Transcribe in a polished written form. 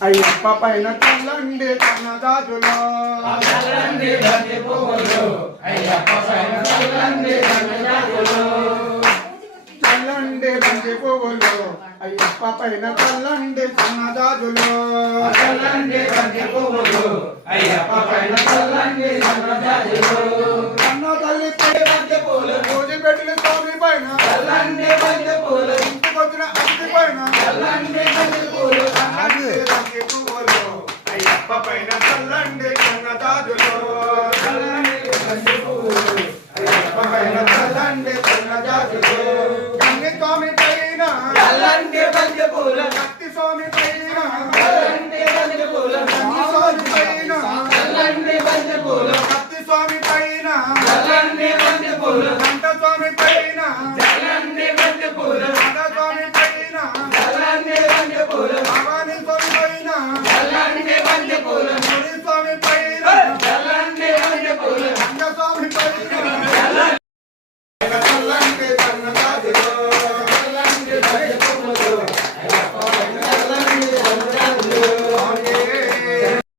అయ్యప్ప పైన చల్లండి సన్నజాజులు చల్లండి బంతి పువ్వులు అయ్యప్ప పైన చల్లండి సన్నజాజులు చల్లండి బంతి పువ్వులు అయ్యప్ప పైన చల్లండి సన్నజాజులు చల్లండి బంతి పువ్వులు అయ్యప్ప పైన చల్లండి సన్నజాజులు అన్న తల్లి బంతి పూలు పూజ పెట్టిన స్వామి పైన చల్లండి బంతి పూలు ఇంటికొచ్చిన అతిథి పైన చల్లండి